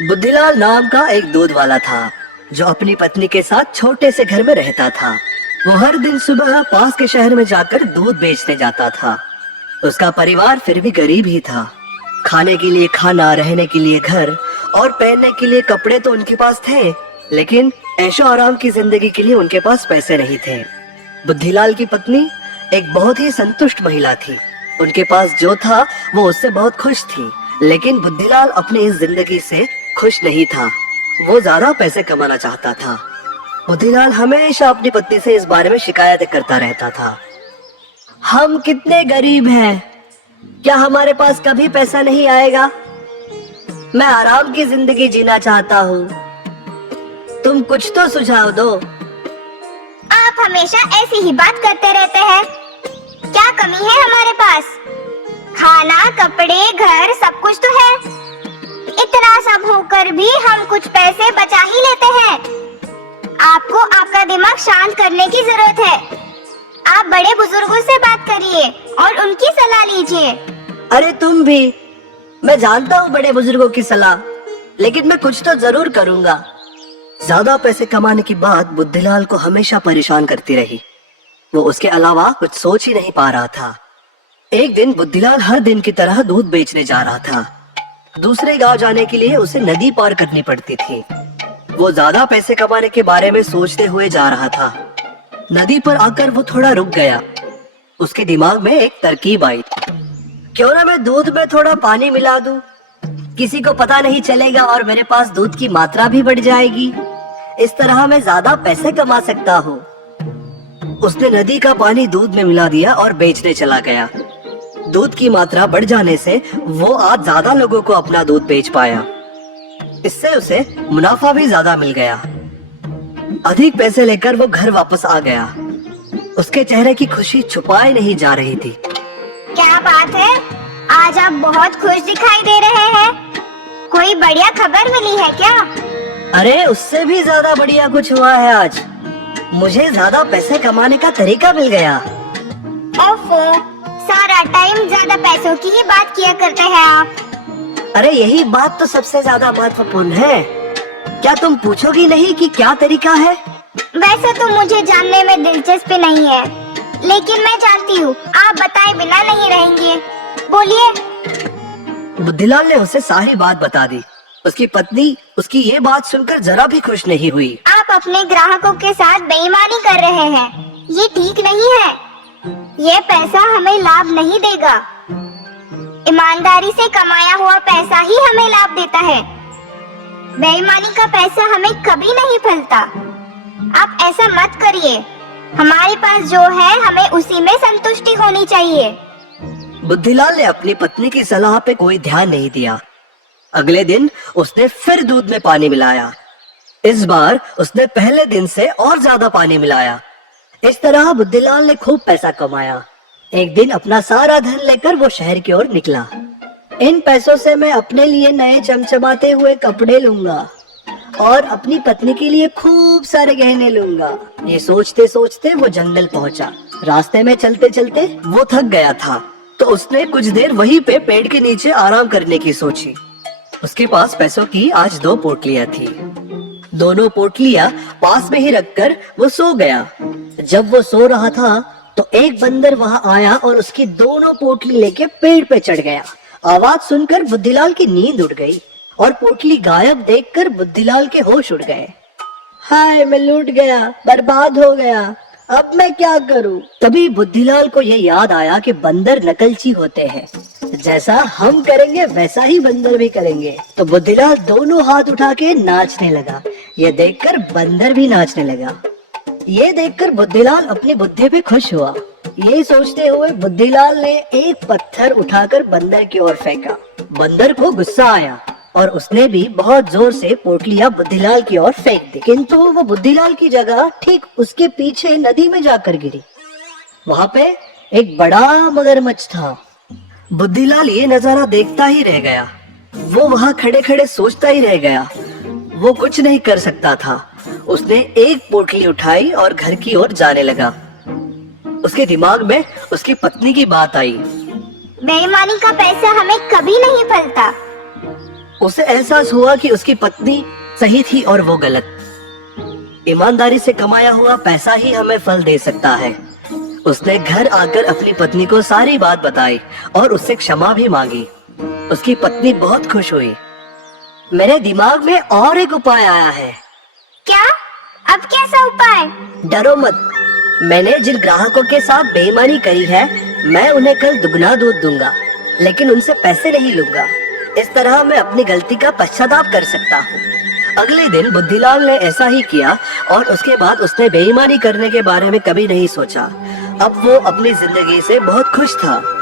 बुद्धिलाल नाम का एक दूध वाला था जो अपनी पत्नी के साथ छोटे से घर में रहता था। वो हर दिन सुबह पास के शहर में जाकर दूध बेचने जाता था। उसका परिवार फिर भी गरीब ही था। खाने के लिए खाना, रहने के लिए घर और पहनने के लिए कपड़े तो उनके पास थे, लेकिन ऐशो आराम की जिंदगी के लिए उनके पास पैसे नहीं थे। बुद्धिलाल की पत्नी एक बहुत ही संतुष्ट महिला थी। उनके पास जो था वो उससे बहुत खुश थी, लेकिन बुद्धिलाल अपनी इस जिंदगी से खुश नहीं था। वो ज्यादा पैसे कमाना चाहता था। बुद्धिलाल हमेशा अपनी पत्नी से इस बारे में शिकायतें करता रहता था। हम कितने गरीब हैं, क्या हमारे पास कभी पैसा नहीं आएगा? मैं आराम की जिंदगी जीना चाहता हूँ, तुम कुछ तो सुझाव दो। आप हमेशा ऐसी ही बात करते रहते हैं। क्या कमी है हमारे पास? खाना, कपड़े, घर सब कुछ तो है। इतना सब होकर भी हम कुछ पैसे बचा ही लेते हैं। आपको आपका दिमाग शांत करने की जरूरत है। आप बड़े बुजुर्गों से बात करिए और उनकी सलाह लीजिए। अरे तुम भी, मैं जानता हूँ बड़े बुजुर्गों की सलाह, लेकिन मैं कुछ तो जरूर करूँगा। ज्यादा पैसे कमाने की बात बुद्धिलाल को हमेशा परेशान करती रही। वो उसके अलावा कुछ सोच ही नहीं पा रहा था। एक दिन बुद्धिलाल हर दिन की तरह दूध बेचने जा रहा था। दूसरे गांव जाने के लिए उसे नदी पार करनी पड़ती थी। वो ज्यादा पैसे कमाने के बारे में सोचते हुए जा रहा था। नदी पर आकर वो थोड़ा रुक गया। उसके दिमाग में एक तरकीब आई। क्यों ना मैं दूध में थोड़ा पानी मिला दूं? किसी को पता नहीं चलेगा और मेरे पास दूध की मात्रा भी बढ़ जाएगी। इस तरह मैं ज्यादा पैसे कमा सकता हूँ। उसने नदी का पानी दूध में मिला दिया और बेचने चला गया। दूध की मात्रा बढ़ जाने से वो आज ज्यादा लोगों को अपना दूध बेच पाया। इससे उसे मुनाफा भी ज्यादा मिल गया। अधिक पैसे लेकर वो घर वापस आ गया। उसके चेहरे की खुशी छुपाई नहीं जा रही थी। क्या बात है, आज आप बहुत खुश दिखाई दे रहे हैं। कोई बढ़िया खबर मिली है क्या? अरे उससे भी ज्यादा बढ़िया कुछ हुआ है आज। मुझे ज्यादा पैसे कमाने का तरीका मिल गया। ओफो, सारा टाइम ज्यादा पैसों की ही बात किया करते हैं आप। अरे यही बात तो सबसे ज्यादा महत्वपूर्ण है। क्या तुम पूछोगी नहीं कि क्या तरीका है? वैसे तो मुझे जानने में दिलचस्पी नहीं है, लेकिन मैं जानती हूँ। आप बताए बिना नहीं रहेंगे, बोलिए। बुद्धिलाल ने उसे सारी बात बता दी। उसकी पत्नी उसकी ये बात सुनकर जरा भी खुश नहीं हुई। आप अपने ग्राहकों के साथ बेईमानी कर रहे हैं। ये ठीक नहीं है। ये पैसा हमें लाभ नहीं देगा। ईमानदारी से कमाया हुआ पैसा ही हमें लाभ देता है। बेईमानी का पैसा हमें कभी नहीं फलता। आप ऐसा मत करिए। हमारे पास जो है हमें उसी में संतुष्टि होनी चाहिए। बुद्धिलाल ने अपनी पत्नी की सलाह पे कोई ध्यान नहीं दिया। अगले दिन उसने फिर दूध में पानी मिलाया। इस बार उसने पहले दिन से और ज्यादा पानी मिलाया। इस तरह बुद्धिलाल ने खूब पैसा कमाया। एक दिन अपना सारा धन लेकर वो शहर की ओर निकला। इन पैसों से मैं अपने लिए नए चमचमाते हुए कपड़े लूंगा और अपनी पत्नी के लिए खूब सारे गहने लूंगा। ये सोचते सोचते वो जंगल पहुंचा। रास्ते में चलते चलते वो थक गया था, तो उसने कुछ देर वहीं पे पेड़ के नीचे आराम करने की सोची। उसके पास पैसों की आज 2 पोटलियां थी। दोनों पोटलियां पास में ही रखकर वो सो गया। जब वो सो रहा था तो एक बंदर वहां आया और उसकी दोनों पोटली लेके पेड़ पे चढ़ गया। आवाज सुनकर बुद्धिलाल की नींद उड़ गई और पोटली गायब देखकर बुद्धिलाल के होश उड़ गए। हाय, मैं लूट गया, बर्बाद हो गया, अब मैं क्या करूं? तभी बुद्धिलाल को ये याद आया कि बंदर नकलची होते हैं। जैसा हम करेंगे वैसा ही बंदर भी करेंगे। तो बुद्धिलाल दोनों हाथ उठा के नाचने लगा। ये देखकर बंदर भी नाचने लगा। ये देखकर बुद्धिलाल अपनी बुद्धि पे खुश हुआ। ये सोचते हुए बुद्धिलाल ने एक पत्थर उठाकर बंदर की ओर फेंका। बंदर को गुस्सा आया और उसने भी बहुत जोर से पोटलियां बुद्धिलाल की ओर फेंक दी, किंतु वो बुद्धिलाल की जगह ठीक उसके पीछे नदी में जाकर गिरी। वहां पे एक बड़ा मगरमच्छ था। बुद्धिलाल ये नजारा देखता ही रह गया। वो वहां खड़े खड़े सोचता ही रह गया। वो कुछ नहीं कर सकता था। उसने एक पोटली उठाई और घर की ओर जाने लगा। उसके दिमाग में उसकी पत्नी की बात आई। बेईमानी का पैसा हमें कभी नहीं फलता। उसे एहसास हुआ कि उसकी पत्नी सही थी और वो गलत। ईमानदारी से कमाया हुआ पैसा ही हमें फल दे सकता है। उसने घर आकर अपनी पत्नी को सारी बात बताई और उससे क्षमा भी मांगी। उसकी पत्नी बहुत खुश हुई। मेरे दिमाग में और एक उपाय आया है। क्या? अब कैसा उपाय? डरो मत। मैंने जिन ग्राहकों के साथ बेईमानी करी है, मैं उन्हें कल दुगना दूध दूंगा, लेकिन उनसे पैसे नहीं लूंगा। इस तरह मैं अपनी गलती का पश्चाताप कर सकता हूँ। अगले दिन बुद्धिलाल ने ऐसा ही किया और उसके बाद उसने बेईमानी करने के बारे में कभी नहीं सोचा। अब वो अपनी जिंदगी से बहुत खुश था।